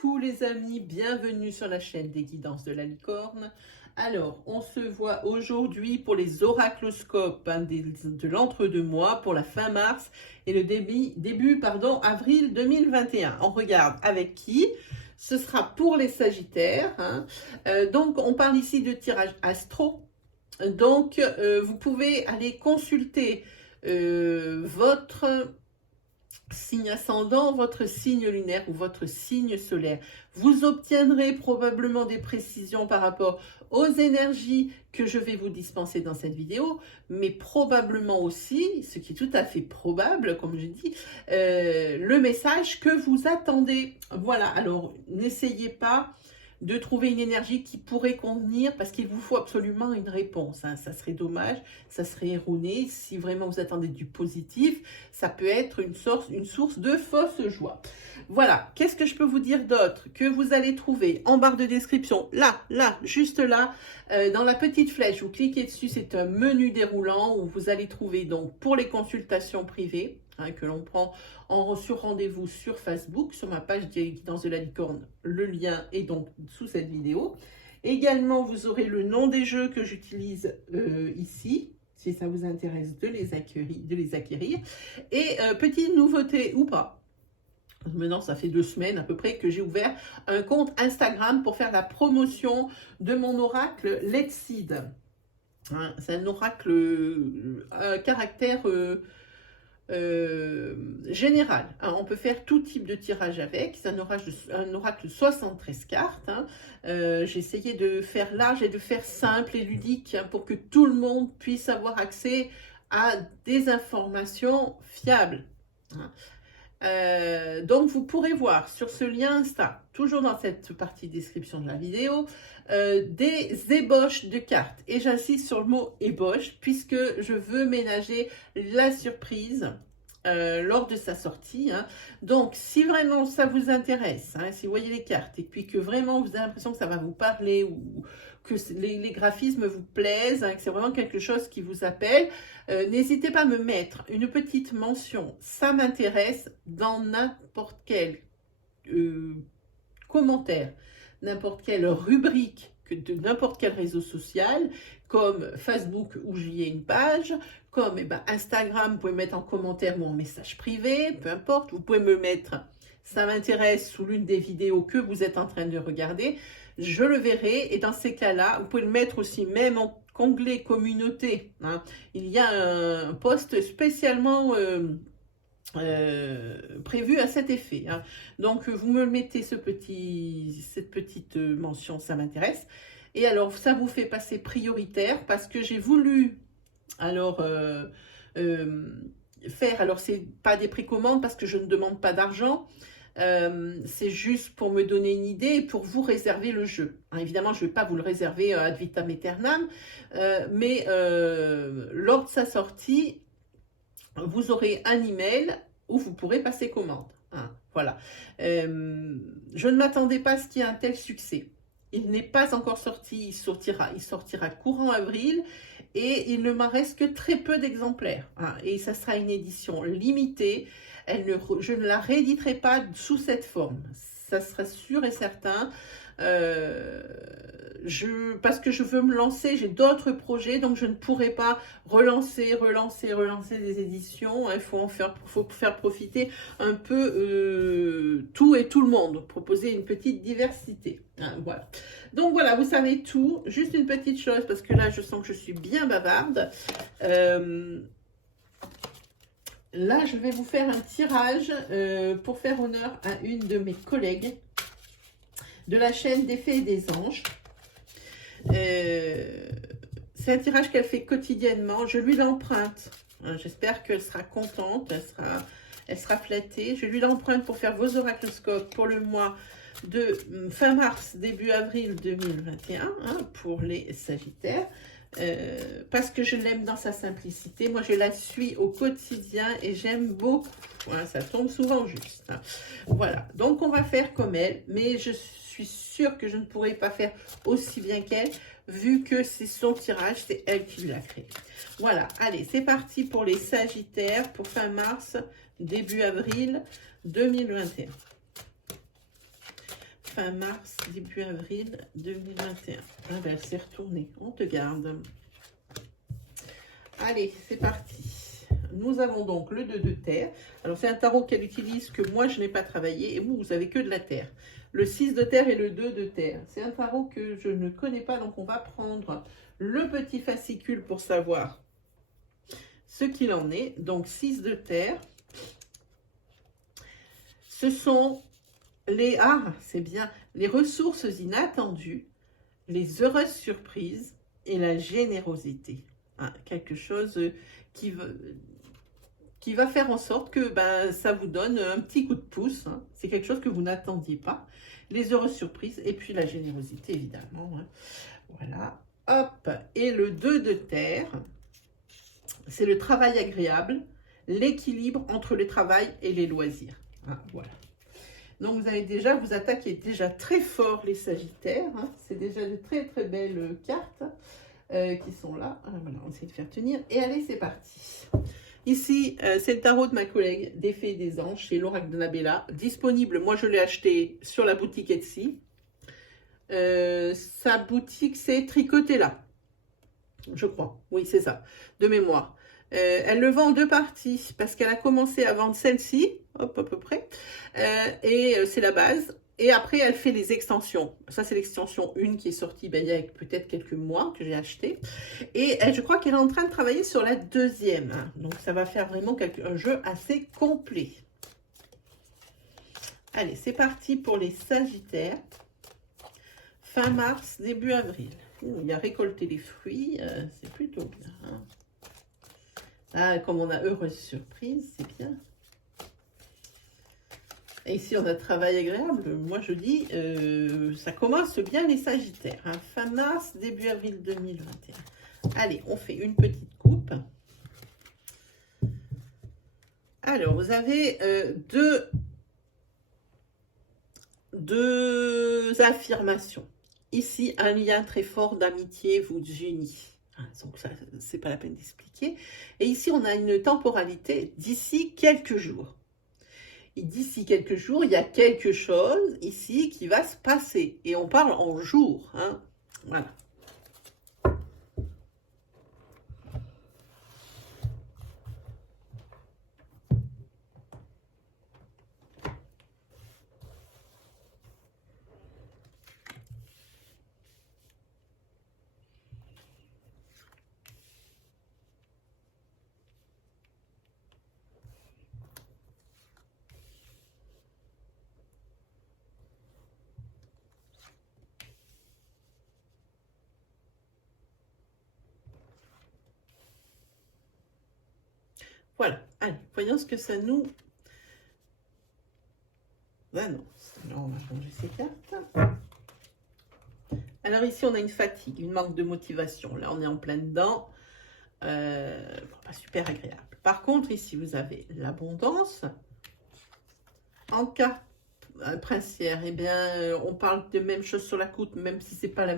Coucou les amis, bienvenue sur la chaîne des guidances de la licorne. Alors, on se voit aujourd'hui pour les oracloscopes de l'entre-deux-mois pour la fin mars et le début avril 2021. On regarde avec qui? Ce sera pour les sagittaires. Donc, on parle ici de tirage astro. Donc, vous pouvez aller consulter votre signe ascendant, votre signe lunaire ou votre signe solaire. Vous obtiendrez probablement des précisions par rapport aux énergies que je vais vous dispenser dans cette vidéo, mais probablement aussi, ce qui est tout à fait probable, comme je dis, le message que vous attendez. Voilà, alors n'essayez pas de trouver une énergie qui pourrait convenir parce qu'il vous faut absolument une réponse. Ça serait dommage, ça serait erroné. Si vraiment vous attendez du positif, ça peut être une source de fausse joie. Voilà, qu'est-ce que je peux vous dire d'autre? Que vous allez trouver en barre de description, là, juste là, dans la petite flèche, vous cliquez dessus, c'est un menu déroulant où vous allez trouver donc pour les consultations privées, que l'on prend sur rendez-vous sur Facebook, sur ma page des guidances de la licorne, le lien est donc sous cette vidéo. Également, vous aurez le nom des jeux que j'utilise ici, si ça vous intéresse de les acquérir. Et petite nouveauté ou pas, maintenant ça fait 2 semaines à peu près que j'ai ouvert un compte Instagram pour faire la promotion de mon oracle Letseed. C'est un oracle à caractère général. On peut faire tout type de tirage avec. C'est un oracle 73 cartes. J'ai essayé de faire large et de faire simple et ludique pour que tout le monde puisse avoir accès à des informations fiables. Donc vous pourrez voir sur ce lien Insta, toujours dans cette partie description de la vidéo, des ébauches de cartes. Et j'insiste sur le mot ébauche puisque je veux ménager la surprise lors de sa sortie. Donc si vraiment ça vous intéresse, si vous voyez les cartes et puis que vraiment vous avez l'impression que ça va vous parler ou que les graphismes vous plaisent, que c'est vraiment quelque chose qui vous appelle, n'hésitez pas à me mettre une petite mention, ça m'intéresse, dans n'importe quel commentaire, n'importe quelle rubrique de n'importe quel réseau social, comme Facebook où j'y ai une page, comme Instagram, vous pouvez mettre en commentaire ou en message privé, peu importe, vous pouvez me mettre ça m'intéresse sous l'une des vidéos que vous êtes en train de regarder, je le verrai et dans ces cas-là, vous pouvez le mettre aussi même en onglet communauté. Il y a un post spécialement prévu à cet effet. Donc vous me mettez cette petite mention, ça m'intéresse. Et alors ça vous fait passer prioritaire parce que j'ai voulu faire, alors c'est pas des précommandes parce que je ne demande pas d'argent, c'est juste pour me donner une idée et pour vous réserver le jeu. Évidemment, je ne vais pas vous le réserver ad vitam aeternam, mais lors de sa sortie, vous aurez un email où vous pourrez passer commande. Voilà. Je ne m'attendais pas à ce qu'il y ait un tel succès. Il n'est pas encore sorti, il sortira courant avril et il ne m'en reste que très peu d'exemplaires. Et ça sera une édition limitée. Je ne la rééditerai pas sous cette forme. Ça sera sûr et certain. Parce que je veux me lancer, j'ai d'autres projets, donc je ne pourrai pas relancer des éditions. Il faut faire profiter un peu tout et tout le monde, proposer une petite diversité. Voilà. Donc voilà, vous savez tout. Juste une petite chose, parce que là, je sens que je suis bien bavarde. Là, je vais vous faire un tirage pour faire honneur à une de mes collègues de la chaîne des Fées et des Anges. C'est un tirage qu'elle fait quotidiennement. Je lui l'emprunte. J'espère qu'elle sera contente, elle sera flattée. Je lui l'emprunte pour faire vos oracloscopes pour le mois de fin mars, début avril 2021, pour les Sagittaires. Parce que je l'aime dans sa simplicité. Moi, je la suis au quotidien et j'aime beaucoup. Ça tombe souvent juste. Voilà, donc on va faire comme elle, mais je suis sûre que je ne pourrai pas faire aussi bien qu'elle, vu que c'est son tirage, c'est elle qui l'a créé. Voilà, allez, c'est parti pour les Sagittaires, pour fin mars, début avril 2021. fin mars, début avril 2021. Ah ben, elle s'est retournée. On te garde. Allez, c'est parti. Nous avons donc le 2 de terre. Alors, c'est un tarot qu'elle utilise que moi, je n'ai pas travaillé. Et vous avez que de la terre. Le 6 de terre et le 2 de terre. C'est un tarot que je ne connais pas. Donc, on va prendre le petit fascicule pour savoir ce qu'il en est. Donc, 6 de terre. Ce sont les... Ah, c'est bien. Les ressources inattendues, les heureuses surprises et la générosité. Hein, quelque chose qui va faire en sorte que ben, ça vous donne un petit coup de pouce. Hein. C'est quelque chose que vous n'attendiez pas. Les heureuses surprises et puis la générosité, évidemment. Hein. Voilà. Hop. Et le 2 de terre, c'est le travail agréable, l'équilibre entre le travail et les loisirs. Hein, voilà. Donc, vous allez déjà vous attaquer déjà très fort les Sagittaires. Hein. C'est déjà de très, très belles cartes qui sont là. Alors, voilà, on essaie de faire tenir. Et allez, c'est parti. Ici, c'est le tarot de ma collègue des Fées et des Anges chez l'Oracle de Nabella. Disponible, moi je l'ai acheté sur la boutique Etsy. Sa boutique, c'est Tricoter là. Je crois. Oui, c'est ça. De mémoire. Elle le vend en 2 parties parce qu'elle a commencé à vendre celle-ci, hop, à peu près, et c'est la base. Et après, elle fait les extensions. Ça, c'est l'extension 1 qui est sortie ben, il y a peut-être quelques mois que j'ai acheté. Et je crois qu'elle est en train de travailler sur la 2e. Hein. Donc, ça va faire vraiment un jeu assez complet. Allez, c'est parti pour les Sagittaires. Fin mars, début avril. Il y a récolté les fruits, c'est plutôt bien. Hein. Ah, comme on a heureuse surprise, c'est bien. Et ici, on a travail agréable. Moi, je dis, ça commence bien les Sagittaires. Hein. Fin mars, début avril 2021. Allez, on fait une petite coupe. Alors, vous avez deux affirmations. Ici, un lien très fort d'amitié vous unit. Donc, ça, c'est pas la peine d'expliquer. Et ici, on a une temporalité d'ici quelques jours. Et d'ici quelques jours, il y a quelque chose ici qui va se passer. Et on parle en jours. Hein. Voilà. Voilà. Allez, voyons ce que ça nous... Ah non, alors on va changer ces cartes. Alors ici, on a une fatigue, une manque de motivation. Là, on est en plein dedans. Pas super agréable. Par contre, ici, vous avez l'abondance. En carte princière, eh bien, on parle de même chose sur la coupe, même si c'est pas la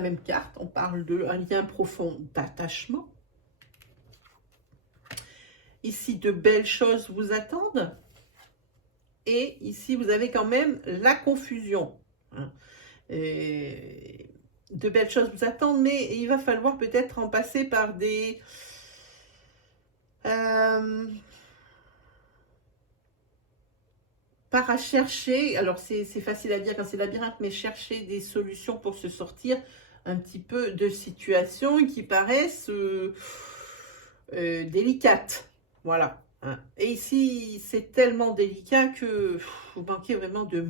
même carte. On parle d'un lien profond d'attachement. Ici, de belles choses vous attendent. Et ici, vous avez quand même la confusion. Hein. De belles choses vous attendent, mais il va falloir peut-être en passer par des... par à chercher, alors c'est facile à dire quand c'est labyrinthe, mais chercher des solutions pour se sortir un petit peu de situations qui paraissent délicates. Voilà. Hein. Et ici, c'est tellement délicat que vous manquez vraiment de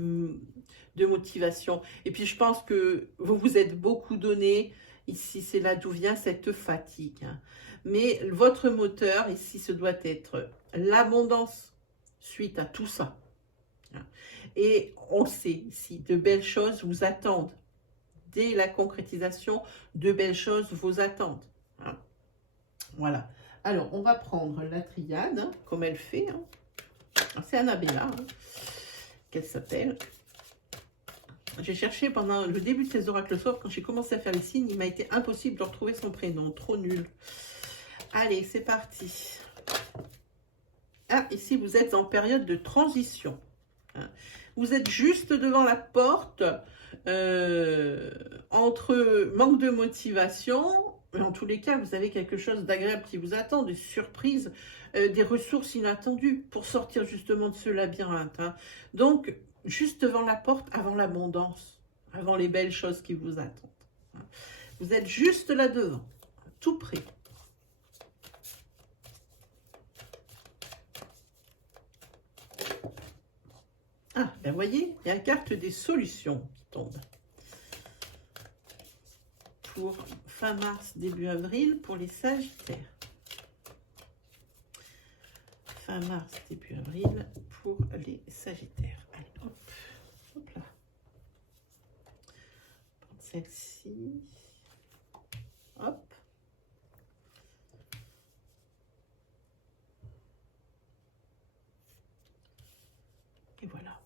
motivation. Et puis, je pense que vous vous êtes beaucoup donné. Ici, c'est là d'où vient cette fatigue. Hein. Mais votre moteur, ici, ce doit être l'abondance suite à tout ça. Et on sait ici, de belles choses vous attendent. Dès la concrétisation, de belles choses vous attendent. Hein. Voilà. Alors, on va prendre la triade, hein, comme elle fait. Hein. C'est Annabella, hein, qu'elle s'appelle. J'ai cherché pendant le début de ces oracles soirs, quand j'ai commencé à faire les signes, il m'a été impossible de retrouver son prénom. Trop nul. Allez, c'est parti. Ah, ici, vous êtes en période de transition. Hein. Vous êtes juste devant la porte entre manque de motivation, mais en tous les cas, vous avez quelque chose d'agréable qui vous attend, des surprises, des ressources inattendues pour sortir justement de ce labyrinthe. Hein. Donc, juste devant la porte, avant l'abondance, avant les belles choses qui vous attendent. Hein. Vous êtes juste là devant, tout près. Ah, ben voyez, il y a la carte des solutions qui tombe. Pour fin mars, début avril, pour les Sagittaires. Fin mars, début avril, pour les Sagittaires. Allez, hop, hop là. Prendre celle-ci. Hop. Et voilà.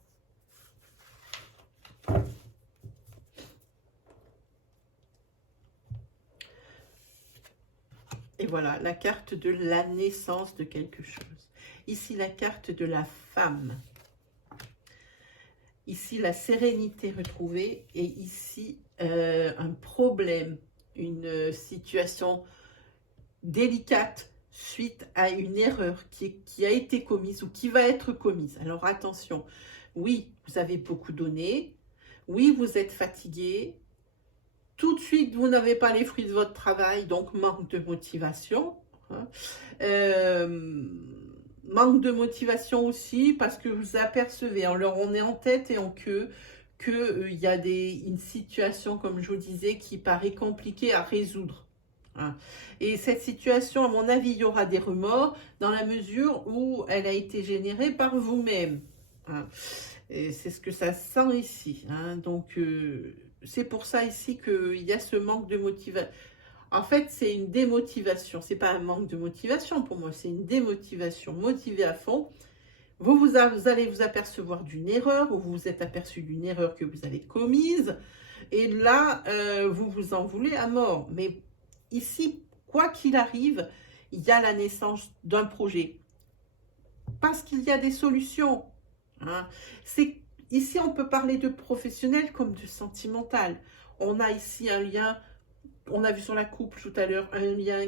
Et voilà, la carte de la naissance de quelque chose. Ici, la carte de la femme. Ici, la sérénité retrouvée. Et ici, un problème, une situation délicate suite à une erreur qui a été commise ou qui va être commise. Alors, attention. Oui, vous avez beaucoup donné. Oui, vous êtes fatigué. Tout de suite, vous n'avez pas les fruits de votre travail, donc manque de motivation. Hein. Manque de motivation aussi parce que vous apercevez, alors on est en tête et en queue, qu'il y a une situation, comme je vous disais, qui paraît compliquée à résoudre. Hein. Et cette situation, à mon avis, il y aura des remords dans la mesure où elle a été générée par vous-même. Hein. Et c'est ce que ça sent ici. Hein. Donc, c'est pour ça ici qu'il y a ce manque de motivation. En fait, c'est une démotivation. C'est pas un manque de motivation pour moi, c'est une démotivation. Motivée à fond. Vous allez vous apercevoir d'une erreur, ou vous vous êtes aperçu d'une erreur que vous avez commise. Et là, vous vous en voulez à mort. Mais ici, quoi qu'il arrive, il y a la naissance d'un projet. Parce qu'il y a des solutions. Hein. Ici, on peut parler de professionnel comme de sentimental. On a ici un lien, on a vu sur la coupe tout à l'heure, un lien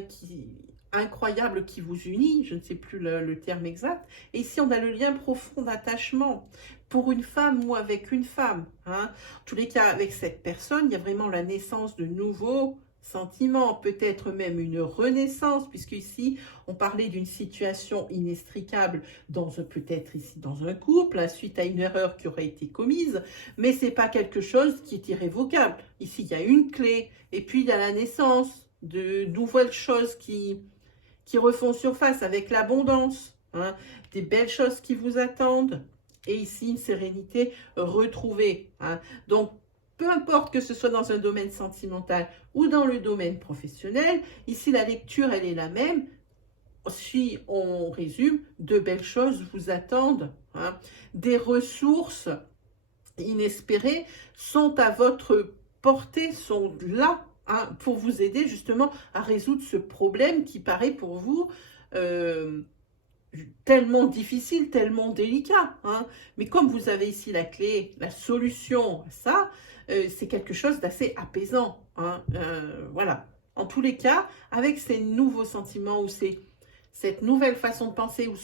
incroyable qui vous unit, je ne sais plus le terme exact. Et ici, on a le lien profond d'attachement pour une femme ou avec une femme. Hein. En tous les cas, avec cette personne, il y a vraiment la naissance de nouveaux sentiments, peut-être même une renaissance, puisque ici, on parlait d'une situation inextricable peut-être ici dans un couple, suite à une erreur qui aurait été commise, mais c'est pas quelque chose qui est irrévocable. Ici, il y a une clé, et puis il y a la naissance de nouvelles choses qui refont surface avec l'abondance, hein, des belles choses qui vous attendent, et ici, une sérénité retrouvée. Hein. Donc, peu importe que ce soit dans un domaine sentimental ou dans le domaine professionnel, ici la lecture elle est la même. Si on résume, de belles choses vous attendent. Hein. Des ressources inespérées sont à votre portée, sont là hein, pour vous aider justement à résoudre ce problème qui paraît pour vous tellement difficile, tellement délicat. Hein. Mais comme vous avez ici la clé, la solution, ça, c'est quelque chose d'assez apaisant. Hein. Voilà. En tous les cas, avec ces nouveaux sentiments ou cette nouvelle façon de penser où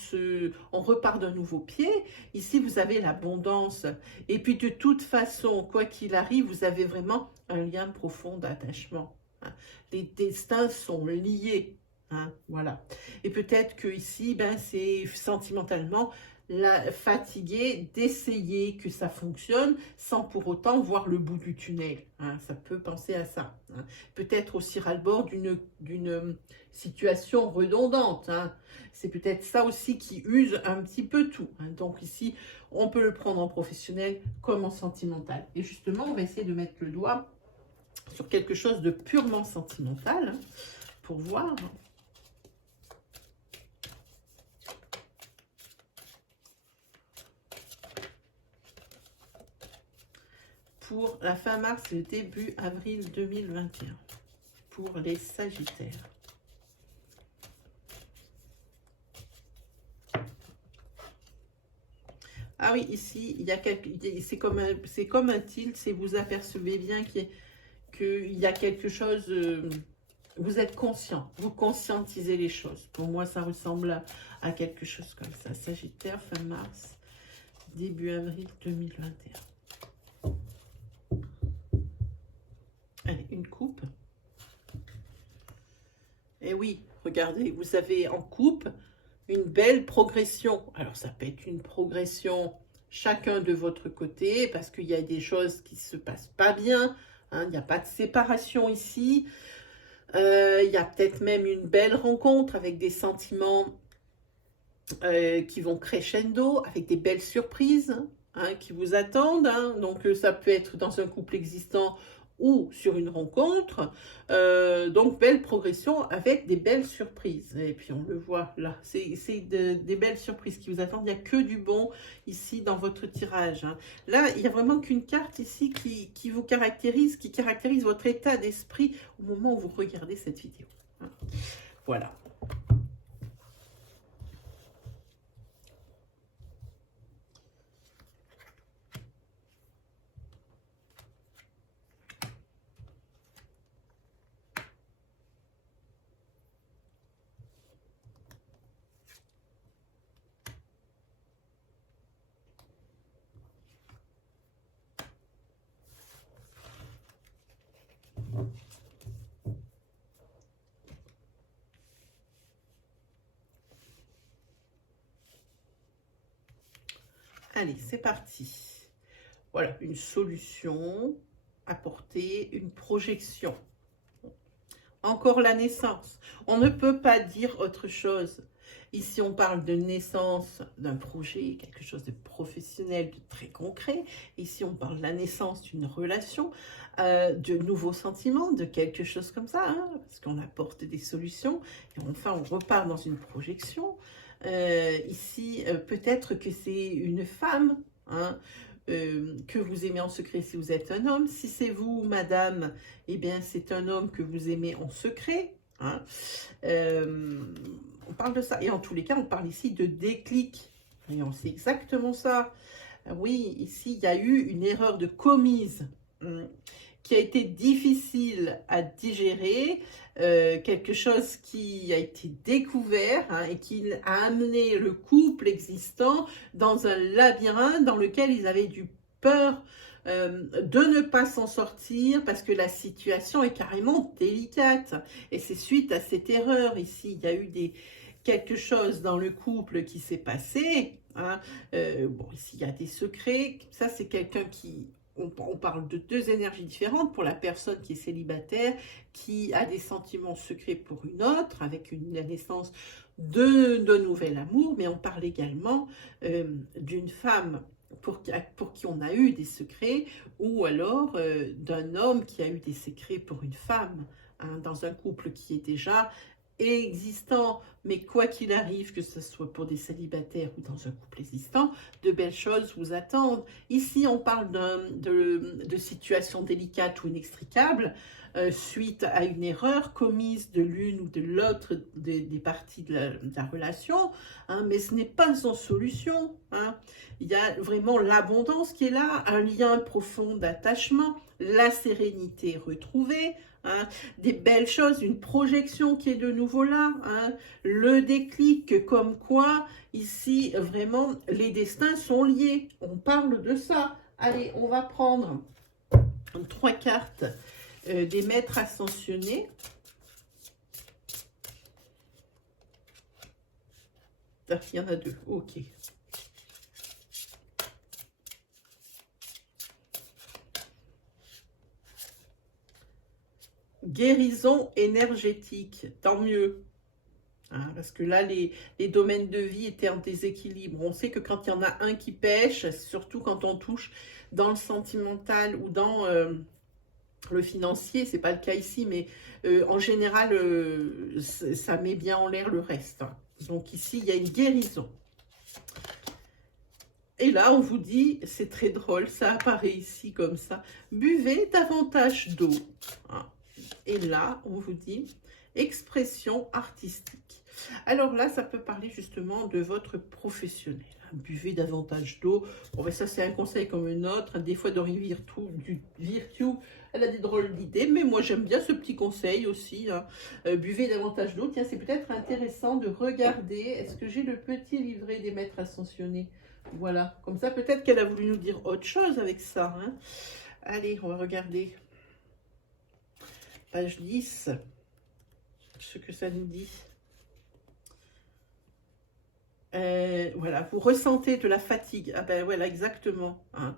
on repart d'un nouveau pied, ici vous avez l'abondance. Et puis de toute façon, quoi qu'il arrive, vous avez vraiment un lien profond d'attachement. Hein. Les destins sont liés. Hein, voilà. Et peut-être que ici, ben, c'est sentimentalement fatigué d'essayer que ça fonctionne sans pour autant voir le bout du tunnel. Hein, ça peut penser à ça. Hein. Peut-être aussi ras-le-bord d'une situation redondante. Hein. C'est peut-être ça aussi qui use un petit peu tout. Hein. Donc ici, on peut le prendre en professionnel comme en sentimental. Et justement, on va essayer de mettre le doigt sur quelque chose de purement sentimental hein, pour voir. Pour la fin mars et début avril 2021, pour les Sagittaires. Ah oui, ici, il y a c'est comme un tilt, c'est vous apercevez bien qu'il y a quelque chose, vous êtes conscient, vous conscientisez les choses. Pour moi, ça ressemble à quelque chose comme ça. Sagittaire, fin mars, début avril 2021. Allez, une coupe. Et oui, regardez, vous avez en coupe une belle progression. Alors, ça peut être une progression chacun de votre côté, parce qu'il y a des choses qui ne se passent pas bien. Hein, il n'y a pas de séparation ici. Il y a peut-être même une belle rencontre avec des sentiments qui vont crescendo, avec des belles surprises hein, qui vous attendent. Hein. Donc, ça peut être dans un couple existant ou sur une rencontre. Donc, belle progression avec des belles surprises. Et puis, on le voit là, c'est des belles surprises qui vous attendent. Il n'y a que du bon ici dans votre tirage. Hein. Là, il n'y a vraiment qu'une carte ici qui vous caractérise, qui caractérise votre état d'esprit au moment où vous regardez cette vidéo. Hein. Voilà. Allez, c'est parti. Voilà, une solution apportée, une projection. Encore la naissance. On ne peut pas dire autre chose. Ici, on parle de naissance d'un projet, quelque chose de professionnel, de très concret. Ici, on parle de la naissance d'une relation, de nouveaux sentiments, de quelque chose comme ça, hein, parce qu'on apporte des solutions. Et enfin, on repart dans une projection. Ici, peut-être que c'est une femme, hein, que vous aimez en secret si vous êtes un homme. Si c'est vous, madame, eh bien, c'est un homme que vous aimez en secret. Hein. On parle de ça. Et en tous les cas, on parle ici de déclic. Et on sait exactement ça. Oui, ici, il y a eu une erreur de commise qui a été difficile à digérer, quelque chose qui a été découvert hein, et qui a amené le couple existant dans un labyrinthe dans lequel ils avaient du peur de ne pas s'en sortir parce que la situation est carrément délicate. Et c'est suite à cette erreur ici, il y a eu quelque chose dans le couple qui s'est passé. Hein. Bon, ici, il y a des secrets. Ça, c'est quelqu'un qui... On parle de deux énergies différentes pour la personne qui est célibataire, qui a des sentiments secrets pour une autre, avec la naissance de nouvel amour, mais on parle également d'une femme pour qui on a eu des secrets, ou alors d'un homme qui a eu des secrets pour une femme, hein, dans un couple qui est déjà existant, mais quoi qu'il arrive, que ce soit pour des célibataires ou dans un couple existant, de belles choses vous attendent. Ici, on parle de situations délicates ou inextricables suite à une erreur commise de l'une ou de l'autre des parties de la relation, hein, mais ce n'est pas sans solution. Hein. Il y a vraiment l'abondance qui est là, un lien profond d'attachement, la sérénité retrouvée, hein, des belles choses, une projection qui est de nouveau là, hein, le déclic comme quoi ici vraiment les destins sont liés. On parle de ça. Allez, on va prendre 3 cartes des maîtres ascensionnés. Ah, il y en a 2, ok. Guérison énergétique, tant mieux. Hein, parce que là, les domaines de vie étaient en déséquilibre. On sait que quand il y en a un qui pêche, surtout quand on touche dans le sentimental ou dans le financier, c'est pas le cas ici, mais en général, ça met bien en l'air le reste. Hein. Donc ici, il y a une guérison. Et là, on vous dit, c'est très drôle, ça apparaît ici comme ça, buvez davantage d'eau. Hein. Et là, on vous dit, expression artistique. Alors là, ça peut parler justement de votre professionnel. Buvez davantage d'eau. Bon, ben ça, c'est un conseil comme un autre. Des fois, Dorine Virtue, elle a des drôles d'idées, mais moi, j'aime bien ce petit conseil aussi. Hein. Buvez davantage d'eau. Tiens, c'est peut-être intéressant de regarder. Est-ce que j'ai le petit livret des maîtres ascensionnés? Voilà. Comme ça, peut-être qu'elle a voulu nous dire autre chose avec ça. Hein. Allez, on va regarder. Page 10. Ce que ça nous dit. Voilà, vous ressentez de la fatigue. Ah ben voilà, exactement. Hein.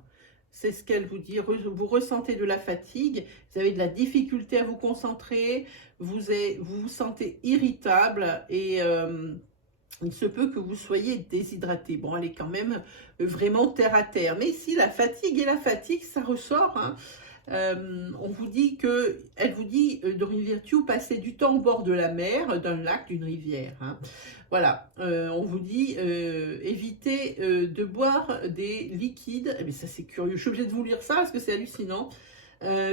C'est ce qu'elle vous dit. Vous ressentez de la fatigue, vous avez de la difficulté à vous concentrer, vous vous sentez irritable et il se peut que vous soyez déshydraté. Bon, elle est quand même vraiment terre à terre. Mais ici, la fatigue, ça ressort. Hein. On vous dit que, elle vous dit, Dorine Virtue, passer du temps au bord de la mer, d'un lac, d'une rivière. Hein. Voilà, on vous dit, évitez de boire des liquides. Eh bien, ça c'est curieux, je suis obligée de vous lire ça parce que c'est hallucinant.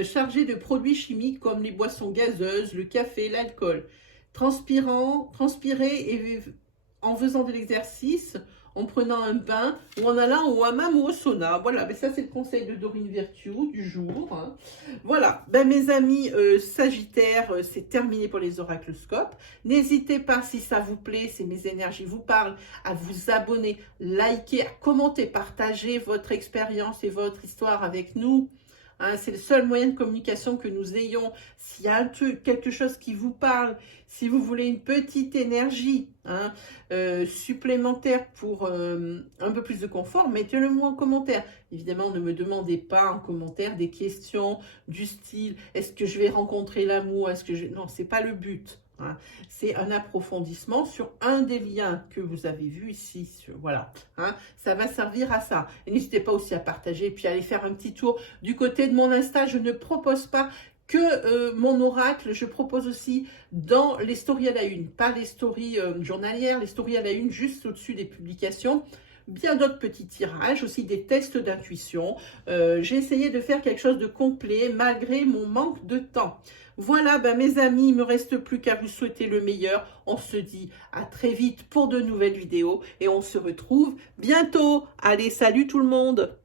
Chargés de produits chimiques comme les boissons gazeuses, le café, l'alcool. Transpirer et en faisant de l'exercice, en prenant un bain, ou en allant au hammam ou au sauna. Voilà, ben ça c'est le conseil de Dorine Virtue du jour. Hein. Voilà, ben mes amis Sagittaires, c'est terminé pour les oraclescopes. N'hésitez pas, si ça vous plaît, si mes énergies vous parlent, à vous abonner, liker, à commenter, partager votre expérience et votre histoire avec nous. Hein, c'est le seul moyen de communication que nous ayons. S'il y a quelque chose qui vous parle, si vous voulez une petite énergie hein, supplémentaire pour un peu plus de confort, mettez-le moi en commentaire. Évidemment, ne me demandez pas en commentaire des questions du style « Est-ce que je vais rencontrer l'amour ?» Non, c'est pas le but. Hein. C'est un approfondissement sur un des liens que vous avez vu ici. Voilà, hein. Ça va servir à ça. N'hésitez pas aussi à partager et puis aller faire un petit tour du côté de mon Insta. Je ne propose pas que mon oracle, je propose aussi dans les stories à la une, pas les stories journalières, les stories à la une juste au-dessus des publications. Bien d'autres petits tirages, aussi des tests d'intuition. J'ai essayé de faire quelque chose de complet malgré mon manque de temps. Voilà, ben mes amis, il ne me reste plus qu'à vous souhaiter le meilleur. On se dit à très vite pour de nouvelles vidéos et on se retrouve bientôt. Allez, salut tout le monde!